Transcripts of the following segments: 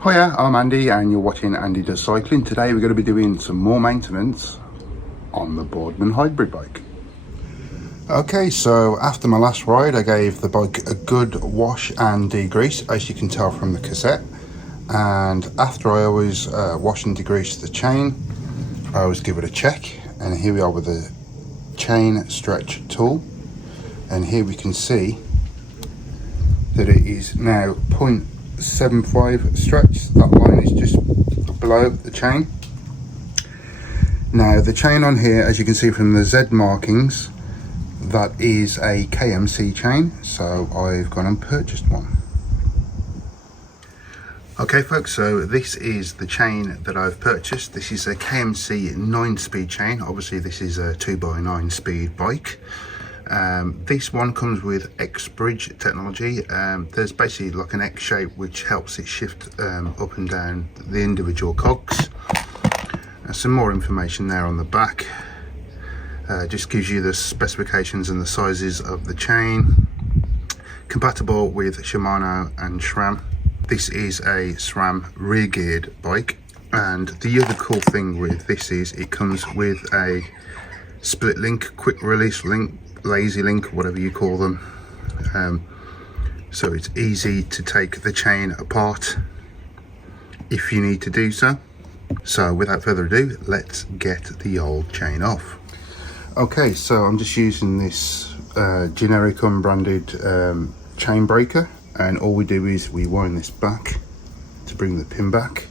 Hiya, I'm Andy and you're watching Andy Does Cycling. Today we're going to be doing some more maintenance on the Boardman hybrid bike. Okay, so after my last ride I gave the bike a good wash and degrease, as you can tell from the cassette. And after I always wash and degrease the chain, I always give it a check. And here we are with the chain stretch tool. And here we can see that it is now 0.75 stretch. That line is just below the chain. Now the chain on here, as you can see from the Z markings, that is a KMC chain, so I've gone and purchased one. Okay folks, so this is the chain that I've purchased. This is a KMC 9-speed chain. Obviously this is a 2x9 speed bike. This one comes with X bridge technology. There's basically like an X shape which helps it shift up and down the individual cogs. Some more information there on the back. Just gives you the specifications and the sizes of the chain. Compatible with Shimano and SRAM. This is a SRAM rear geared bike, and the other cool thing with this is it comes with a split link, quick release link, lazy link, whatever you call them. So it's easy to take the chain apart if you need to do so. So without further ado, let's get the old chain off. Okay, so I'm just using this generic unbranded chain breaker, and all we do is we wind this back to bring the pin back.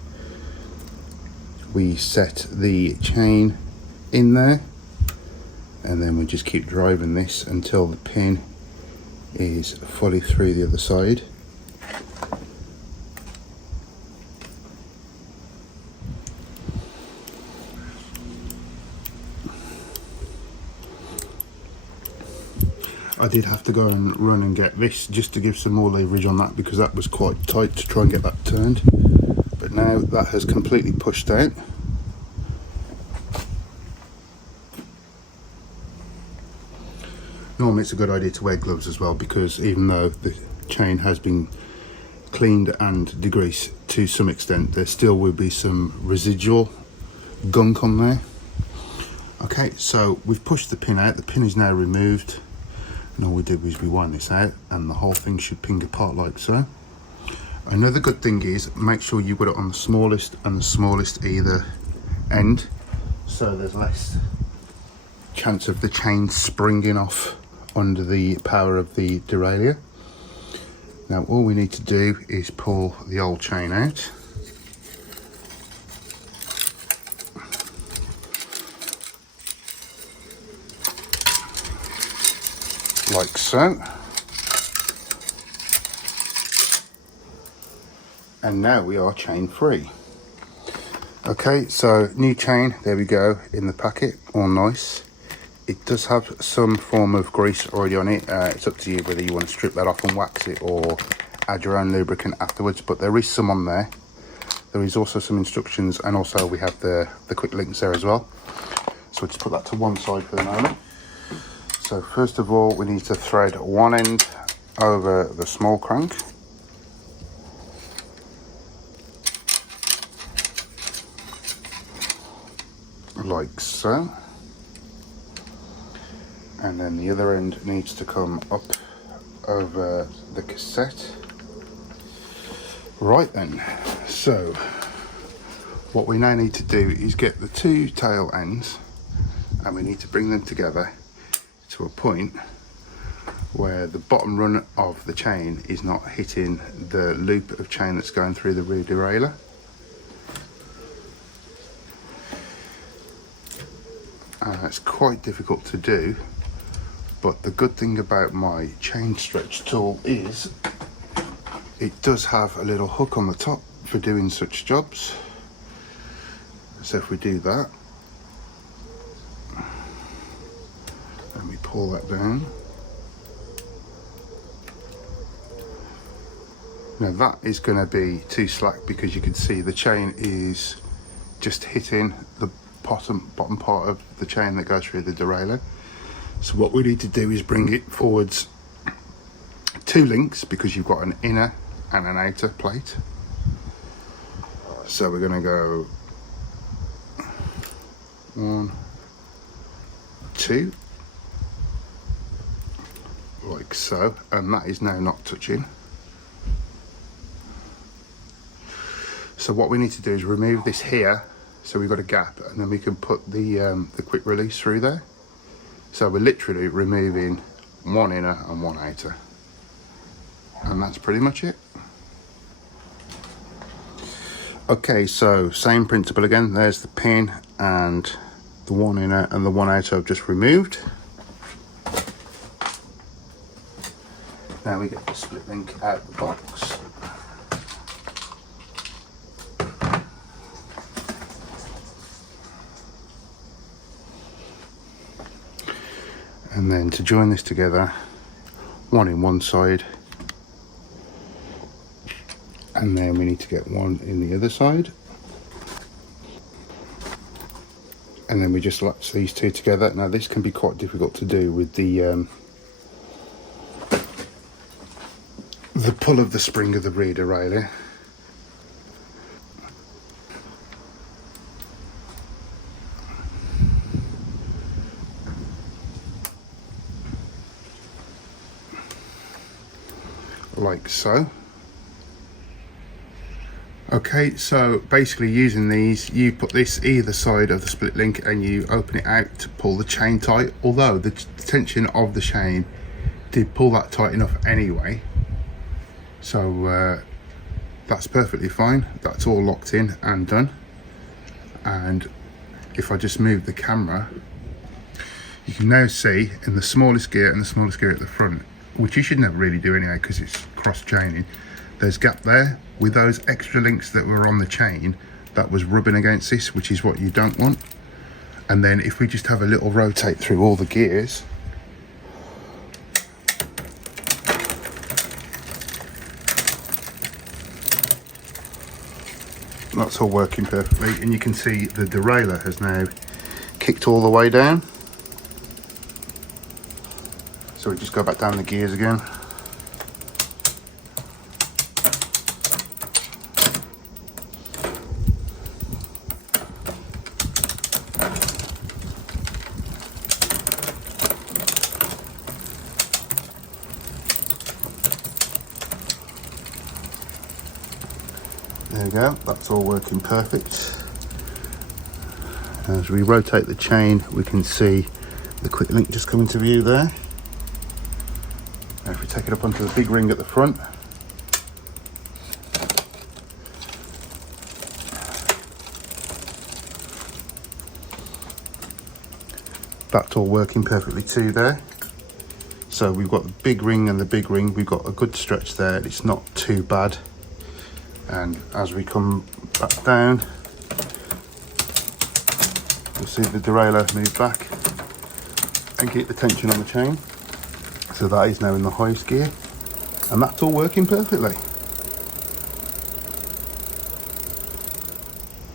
We set the chain in there, and then we just keep driving this until the pin is fully through the other side. I did have to go and run and get this just to give some more leverage on that, because that was quite tight to try and get that turned. But now that has completely pushed out. Normally it's a good idea to wear gloves as well, because even though the chain has been cleaned and degreased to some extent, there still will be some residual gunk on there. Okay, so we've pushed the pin out. The pin is now removed. And all we do is we wind this out, and the whole thing should ping apart like so. Another good thing is make sure you've got it on the smallest and the smallest either end, so there's less chance of the chain springing off under the power of the derailleur. Now all we need to do is pull the old chain out. Like so. And now we are chain free. Okay, so new chain, there we go, in the packet, all nice. It does have some form of grease already on it. It's up to you whether you want to strip that off and wax it or add your own lubricant afterwards, but there is some on there. There is also some instructions, and also we have the quick links there as well. So we'll just put that to one side for the moment. So first of all, we need to thread one end over the small crank. Like so. And then the other end needs to come up over the cassette. Right then, so what we now need to do is get the two tail ends, and we need to bring them together to a point where the bottom run of the chain is not hitting the loop of chain that's going through the rear derailleur. It's quite difficult to do, but the good thing about my chain stretch tool is it does have a little hook on the top for doing such jobs. So if we do that, and we pull that down, now that is going to be too slack, because you can see the chain is just hitting the bottom part of the chain that goes through the derailleur. So what we need to do is bring it forwards 2 links, because you've got an inner and an outer plate. So we're going to go 1, 2, like so, and that is now not touching. So what we need to do is remove this here, so we've got a gap, and then we can put the quick release through there. So we're literally removing one inner and one outer, and that's pretty much it. Okay, so same principle again. There's the pin and the one inner and the one outer I've just removed. Now we get the split link out the box. And then to join this together, one in one side, and then we need to get one in the other side, and then we just latch these two together. Now this can be quite difficult to do with the pull of the spring of the reader rail here. Like so. Okay, so basically using these, you put this either side of the split link and you open it out to pull the chain tight, although the tension of the chain did pull that tight enough anyway, so that's perfectly fine. That's all locked in and done. And if I just move the camera, you can now see in the smallest gear and the smallest gear at the front, which you should never really do anyway because it's cross chaining, there's gap there with those extra links that were on the chain that was rubbing against this, which is what you don't want. And then if we just have a little rotate through all the gears, that's all working perfectly, and you can see the derailleur has now kicked all the way down. So we just go back down the gears again. There we go, that's all working perfect. As we rotate the chain, we can see the quick link just coming to view there. Now if we take it up onto the big ring at the front, that's all working perfectly too there. So we've got the big ring and the big ring, we've got a good stretch there, it's not too bad. And as we come back down, you'll see the derailleur move back and keep the tension on the chain. So that is now in the highest gear, and that's all working perfectly.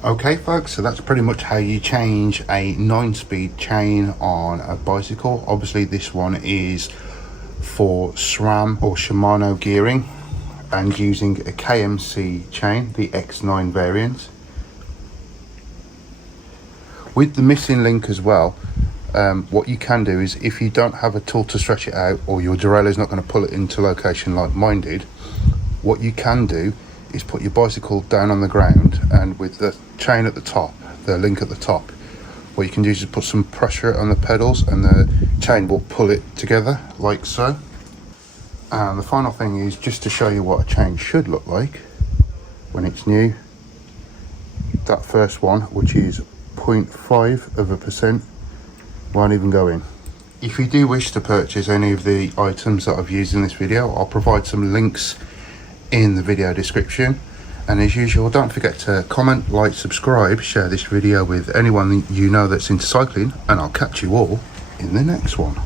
Okay folks, so that's pretty much how you change a 9-speed chain on a bicycle. Obviously this one is for SRAM or Shimano gearing, and using a KMC chain, the X9 variant. With the missing link as well, what you can do is, if you don't have a tool to stretch it out, or your derailleur is not going to pull it into location like mine did, what you can do is put your bicycle down on the ground, and with the chain at the top, the link at the top, what you can do is just put some pressure on the pedals and the chain will pull it together like so. And the final thing is just to show you what a chain should look like when it's new. That first one, which is 0.5%, won't even go in. If you do wish to purchase any of the items that I've used in this video, I'll provide some links in the video description. And as usual, don't forget to comment, like, subscribe, share this video with anyone you know that's into cycling, and I'll catch you all in the next one.